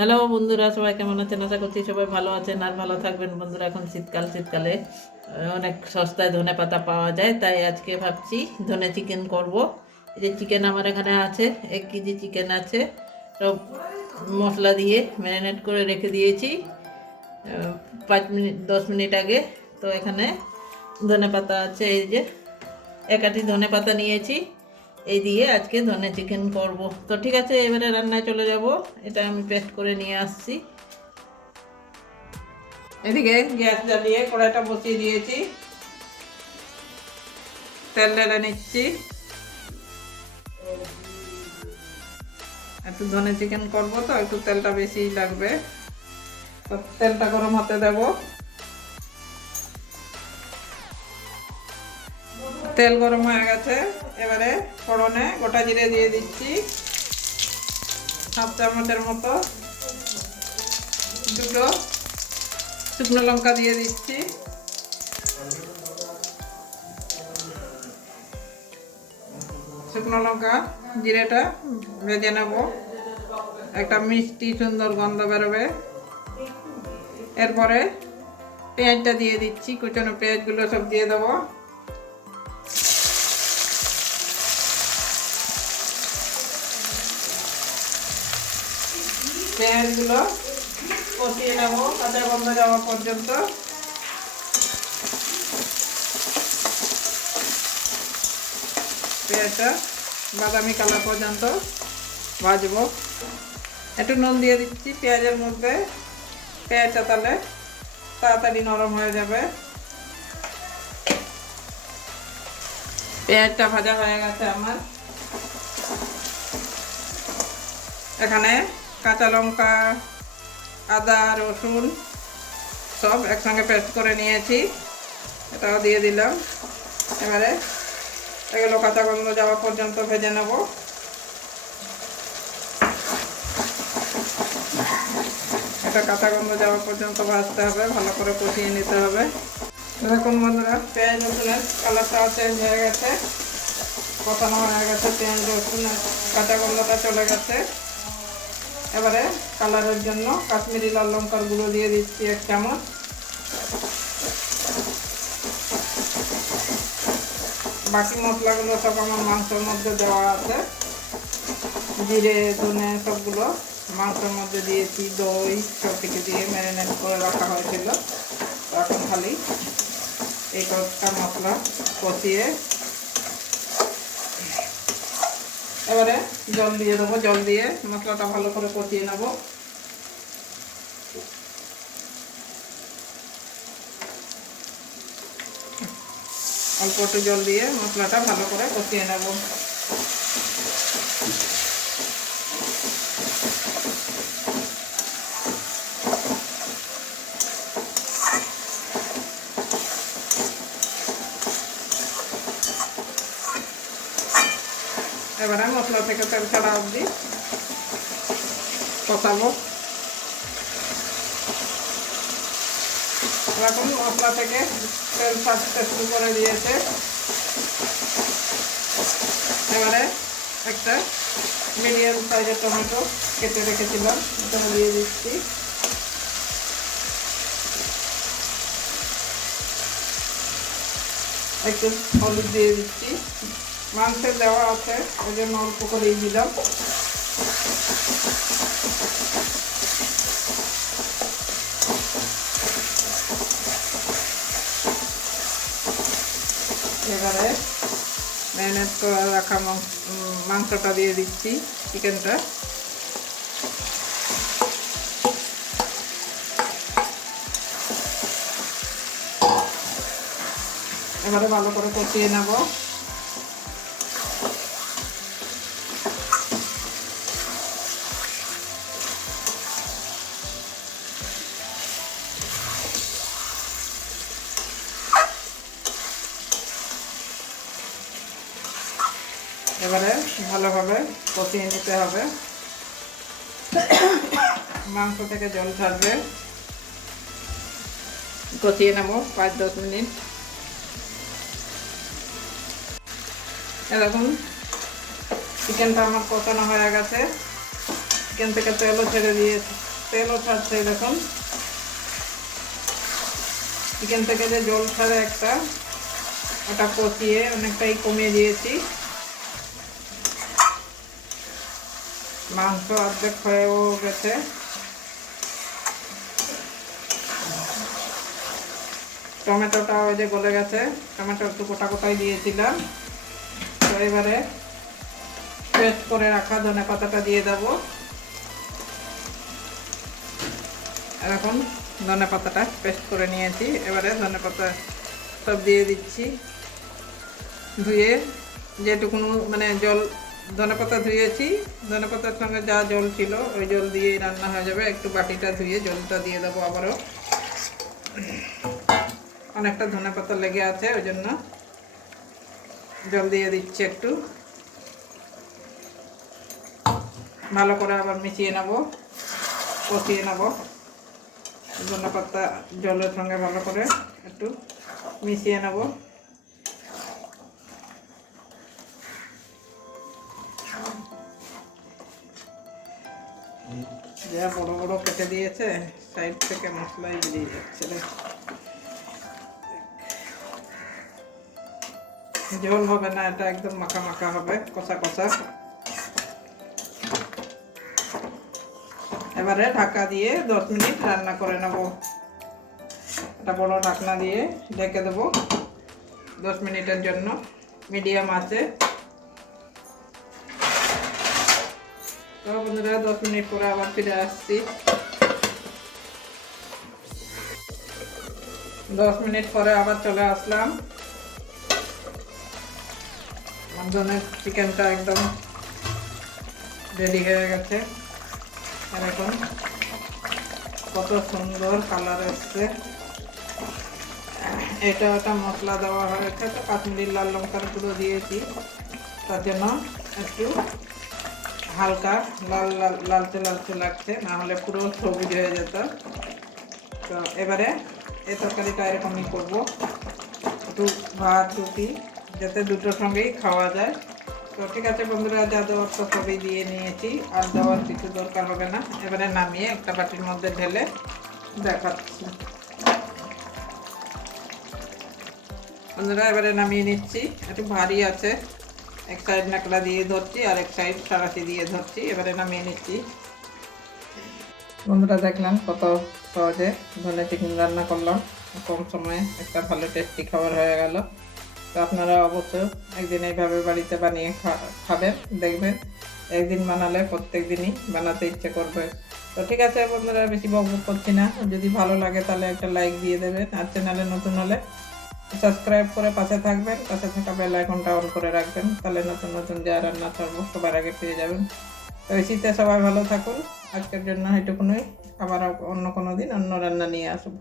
Hello বন্ধুরা, সবাই কেমন আছেন? আশা করছি সবাই ভালো আছেন আর ভালো থাকবেন। বন্ধুরা, এখন শীতকালে অনেক সস্তায় ধনে পাতা পাওয়া যায়, তাই আজকে ভাবছি ধনে চিকেন করব। এই যে চিকেন আমার এখানে আছে, 1 কেজি চিকেন আছে। সব মশলা দিয়ে ম্যারিনেট করে রেখে দিয়েছি 5 মিনিট 10 মিনিট আগে। তো এখানে ধনে পাতা আছে, এই যে 1 আটি ধনে পাতা নিয়েছি। এই দিয়ে আজকে ধনে চিকেন করব। তো ঠিক আছে, এবারে রান্নায় চলে যাব। এটা আমি পেস্ট করে নিয়ে আসছি। এদিকে গ্যাস জ্বালিয়ে কড়াইটা বসিয়ে দিয়েছি, তেল ঢেলে নিচ্ছি। একটু ধনে চিকেন করব তো একটু তেলটা বেশি লাগবে, তো তেলটা গরম হতে দেব। তেল গরম হয়ে গেছে, এবারে ফোড়নে গোটা জিরে দিয়ে দিচ্ছি 1/2 চামচের মতো। দুটো শুকনো লঙ্কা দিয়ে দিচ্ছি। শুকনো লঙ্কা জিরেটা ভেজে নেব, একটা মিষ্টি সুন্দর গন্ধ বেরোবে। এরপরে পেঁয়াজটা দিয়ে দিচ্ছি, কুচনো পেঁয়াজগুলো সব দিয়ে দেবো। পেঁয়াজগুলো কষিয়ে নেব কাঁচা গন্ধ যাওয়া পর্যন্ত। পেঁয়াজটা বাদামি কালার পর্যন্ত ভাজবো। একটু নুন দিয়ে দিচ্ছি পেঁয়াজের মধ্যে, পেঁয়াজটা তাহলে তাড়াতাড়ি নরম হয়ে যাবে। পেঁয়াজটা ভাজা হয়ে গেছে আমার। এখানে কাঁচা লঙ্কা, আদা, রসুন সব একসঙ্গে পেস্ট করে নিয়েছি, এটাও দিয়ে দিলাম। এবারে এগুলো কাঁচা গন্ধ যাওয়া পর্যন্ত ভেজে নেব। এটা কাঁচা গন্ধ যাওয়া পর্যন্ত ভাজতে হবে, ভালো করে কষিয়ে নিতে হবে। এরকম বন্ধুরা, পেঁয়াজ রসুনের কালারটা চেঞ্জ হয়ে গেছে, কষানো হয়ে গেছে, পেঁয়াজ রসুনের কাঁচা গন্ধটা চলে গেছে। এবারে কালারের জন্য কাশ্মীরি লাল লঙ্কার গুঁড়ো দিয়ে দিচ্ছি 1 চামচ। বাকি মশলাগুলো সব আমার মাংসের মধ্যে দেওয়া আছে, জিরে ধনে সবগুলো মাংসের মধ্যে দিয়েছি। দই সব কিছু দিয়ে ম্যারিনেট করে রাখা হয়েছিল। এখন খালি এই কয়েকটা মশলা কষিয়ে এবারে জল দিয়ে দেবো। জল দিয়ে মশলাটা ভালো করে কষিয়ে নেব। অল্প একটু জল দিয়ে মশলাটা ভালো করে কষিয়ে নেব। এবারে মশলা থেকে তেল ছাড়া অবধি কষাবো। এখন মশলা থেকে তেল ছাড়তে শুরু করে দিয়েছে। এবারে একটা মিডিয়াম সাইজের টমেটো কেটে রেখেছিলাম, এটা দিয়ে দিচ্ছি। একটু হলুদ দিয়ে দিচ্ছি, মাংসের দেওয়া আছে ওই জন্য অল্প করেই দিলাম। এবারে ম্যারিনেট করে রাখা মাংসটা দিয়ে দিচ্ছি, চিকেনটা। এবারে ভালো করে কষিয়ে নেব। এবারে ভালোভাবে কষিয়ে নিতে হবে, মাংস থেকে জল ছাড়বে। কষিয়ে নেব 5-10 মিনিট। এরকম চিকেনটা আমার কষানো হয়ে গেছে, চিকেন থেকে তেলও ছেড়ে দিয়েছে। তেলও ছাড়ছে দেখুন। চিকেন থেকে যে জল ছাড়ে একটা, ওটা কষিয়ে অনেকটাই কমিয়ে দিয়েছি। মাংস অর্ধেক হয়েও গেছে। টমেটোটা ওই যে গলে গেছে, টমেটো একটু গোটা গোটাই দিয়েছিলাম। তো এবারে পেস্ট করে রাখা ধনেপাতাটা দিয়ে দেবো। এখন ধনেপাতাটা পেস্ট করে নিয়েছি, এবারে ধনেপাতা সব দিয়ে দিচ্ছি। ধুয়ে যেটুকুনো মানে জল, ধনেপাতা ধুয়েছি, ধনেপাতার সঙ্গে যা জল ছিল ওই জল দিয়েই রান্না হয়ে যাবে। একটু বাটিটা ধুয়ে জলটা দিয়ে দেবো আবারও, অনেকটা ধনেপাতা লেগে আছে ওই জন্য জল দিয়ে দিচ্ছি একটু। ভালো করে আবার মিশিয়ে নেব, কষিয়ে নেব। ধনেপাতা জলের সঙ্গে ভালো করে একটু মিশিয়ে নেব। যা বড় বড় কেটে দিয়েছে, সাইড থেকে মশলাই বেরিয়ে যাচ্ছে। ঝোল হবে না, এটা একদম মাখা মাখা হবে, কষা কষা। এবারে ঢাকা দিয়ে 10 মিনিট রান্না করে নেব। একটা বড় ঢাকনা দিয়ে ঢেকে দেবো 10 মিনিটের জন্য, মিডিয়াম আছে। তো বন্ধুরা 10 মিনিট পরে আবার ফিরে আসছি। 10 মিনিট পরে আবার চলে আসলাম। আমাদের চিকেনটা একদম রেডি হয়ে গেছে। আর এখন কত সুন্দর কালার এসছে। এটা একটা মশলা দেওয়া হয়েছে, তো কাশ্মীরি লাল লঙ্কার গুঁড়ো দিয়েছি, তার জন্য একটু হালকা লাল লাল লালচে লালচে লাগছে, না হলে পুরো সবুজ হয়ে যেত। তো এবারে এই তরকারিটা এরকমই করবো, একটু ভাত রুটি যাতে দুটোর সঙ্গেই খাওয়া যায়। তো ঠিক আছে বন্ধুরা, যা দেওয়ার তো সবই দিয়ে নিয়েছি, আর দেওয়ার কিছু দরকার হবে না। এবারে নামিয়ে একটা বাটির মধ্যে ঢেলে দেখাচ্ছি বন্ধুরা। এবারে নামিয়ে নিচ্ছি, একটু ভারী আছে, এক সাইড নাকলা দিয়ে ধরছি আর এক সাইড সারাশি দিয়ে ধরছি। এবারে নামিয়ে নিচ্ছি। বন্ধুরা দেখলেন কত সহজে ধনে চিকেন রান্না করলাম, কম সময়ে একটা ভালো টেস্টি খাবার হয়ে গেল। তো আপনারা অবশ্যই একদিন এইভাবে বাড়িতে বানিয়ে খাবেন, দেখবেন একদিন বানালে প্রত্যেক দিনই বানাতে ইচ্ছে করবে। তো ঠিক আছে বন্ধুরা, বেশি বকবক করছি না। যদি ভালো লাগে তাহলে একটা লাইক দিয়ে দেবেন, আর চ্যানেলে নতুন হলে সাবস্ক্রাইব করে পাশে থাকবেন, পাশে থাকা বেল আইকনটা অন করে রাখবেন, তাহলে নতুন নতুন যা রান্না করবো সবার আগে পেয়ে যাবেন। তো এই শীতে সবাই ভালো থাকুন। আজকের জন্য এটুকুনই, আবার অন্য কোনো দিন অন্য রান্না নিয়ে আসবো।